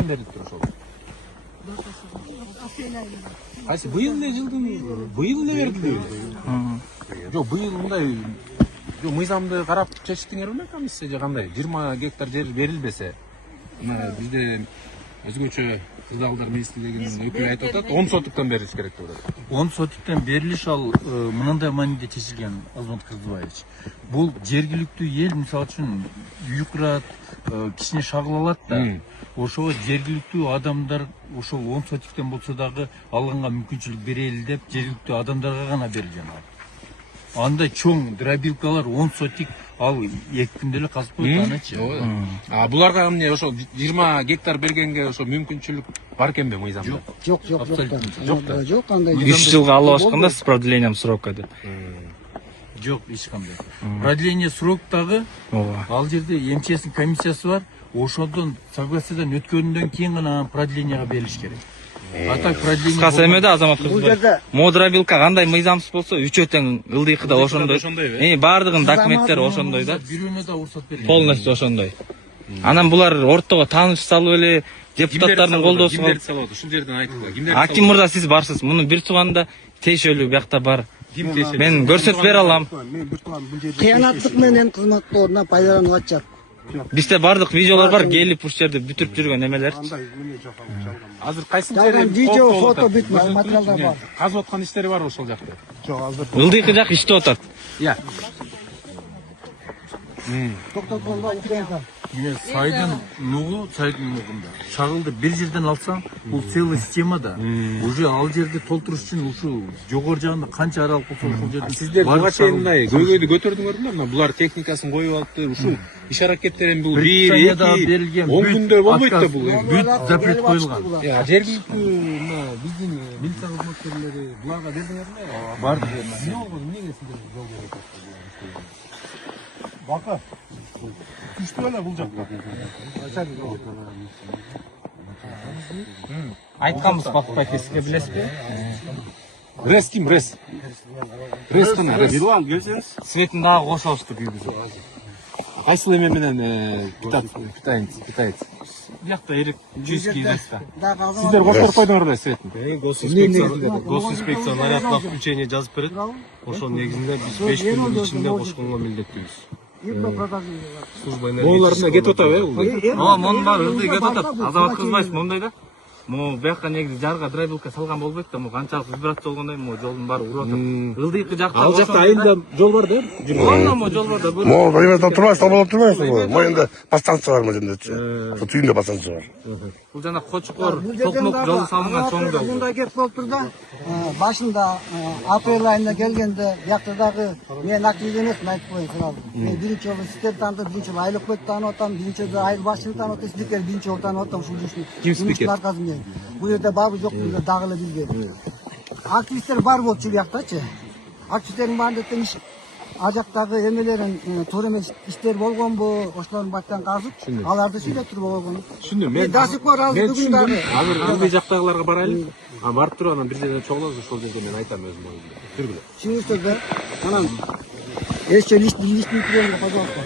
качан берилип тур ошол? Кайсы быйыл эле быйыл эле берилди. Жок, быйыл мындай жок, мыйзамды карап чечтиңер беле комиссия же кандай? 20 гектар жер берилбесе, мына бизде өзгөчө кырдаалдар министрлигинин өкүлү айтып атат, 10 сотуктан берилиш керек деп атат. 10 сотуктан берилиш ал мындай мааниде чечилген, Азамат Кырдыбаевич. Бул жергиликтүү эл мисалы үчүн үй курат, кичине шагыл алат да. Ошого жергиликтүү адамдар ошол 10 сотуктан болсо дагы алганга мүмкүнчүлүк берели деп жергиликтүү адамдарга гана берилген ал. Андай чоң дробилкалар 10 сотик ал 2 күндө эле казып коет аначы. Буларга эмне ошо 20 гектар бергенге ошо мүмкүнчүлүк бар экенби мыйзамда? Жок. Жок да. Жок кандай. 3 жылга алып ашканда с продлением срока деп. Жок, эч кандай. Продление сроктагы ал жерде МЧС комиссиясы бар. Ошондон согласиядан өткөндөн кийин гана продленияга берилиш керек. А так продление. Кыскасы эме да Азамат Кырдыбаев. Модробилка кандай мыйзамсыз болсо, үчөө тең ылдыйкы да ошондой. Бардыгынын документтери ошондой да. Бирөөнө да уруксат берилген. Полностью ошондой. Анан булар ортого тааныш салып эле депутаттардын колдоосу кимдерди салып, ушул жерден айтыңдар. Кимдерди? Аким мырза сиз барсыз. Мунун бир тууганда тиешелүү биякта бар. Ким тиешелүү? Мен көрсөтүп бере алам. Кыянаттык менен кызматтоорунан пайдаланып атышат. Бизде бардык видеолор бар, келип ушул жерде бүтүрүп жүргөн эмелер. Азыр кайсы Жалган видео, фото бүт материалдар бар. Казып аткан иштери бар ошол жакта. Жок, азыр. Ылдыйкы жак иштеп атат. Я. Токтотконго укмайсың. Міне сайдын нугу, сайдын нугунда. Шагылды бир жерден алсаң, бул целый системада уже ал жерде толтуруш үчүн ушул жогору жагында канча аралык болсо ушул жерде. Сиздер буга чейин мындай көйгөйдү көтөрдүңөрбү? Мына булар техникасын коюп алыптыр. Ушул иш аракеттерин бул 1-2 10 күндө болбойт да бул. Бүт запрет коюлган. Жергиликтүү мына биздин милиция кызматкерлери буларга бердиңерби? Бар. Эмне болгон? Эмнеге сиздер жол берип атасыздар? Бака. Күчтүү эле бул жакта. Айтканбыз Бакытбай сизге билесизби? Рес ким? Рес. Рес кана? Рес. Билан келсеңиз. Светин дагы кошулушту күйгүзүп. Кайсыл эме менен питается? Биякта эрик 100 кийдеста. Сиздер кошторуп койдуңар да Светин? Госинспекция нарядка включение жазып берет. Ошол негизинде биз 5 күндүн ичинде кошконго милдеттүүбүз. Служба энергетики. Оларына кетип атабы бул? Монун баары ырдый кетип атат. Азамат Кырдыбаев мондай да. Могу бияка негизи жарга дробилка салган болбойт да, могу канчалык вибрация болгондой могу жолдун баары уруп атат. Ылдыйкы жакта Ал жакта айылда жол бар да? Монда жол бар да. Могу времядан турбайсың, болуп турбайсың го. Моюнда подстанция бар мынжендечи. Ошо түйүндө подстанция бар. Бул жана Кочкор, Токмок жолу салынган чоң жол. Мындай кеп болуп тур да. Башында апрель айында келгенде бияқта дагы мен актив эмесмин, айтып коеюн сразу. Мен биринчи жолу сиздерди таанып, биринчи жолу Айлыкбекти таанып атам, биринчи жолу айыл башчыны таанып атам, сиздерди биринчи жолу таанып атам ушул иштин. Ким спикер? Аркасында. Бул жерде бабы жок, дагы эле билген. Активисттер бар болчу бияктачы. Активисттердин баарында тең иш а жактагы эмелерин туура эмес иштер болгонбу, ошолордун баштан казып, аларды сүйлөп туруп болгон. Түшүндүм. Мен до сих пор азыр бүгүн дагы. Азыр ылдый жактагыларга барайлы. Барып туруп анан бир жерден чогулабыз, ошол жерде мен айтам өзүм оюмду. Жүргүлө. Чыгышта анан эч лишний пожалуйста.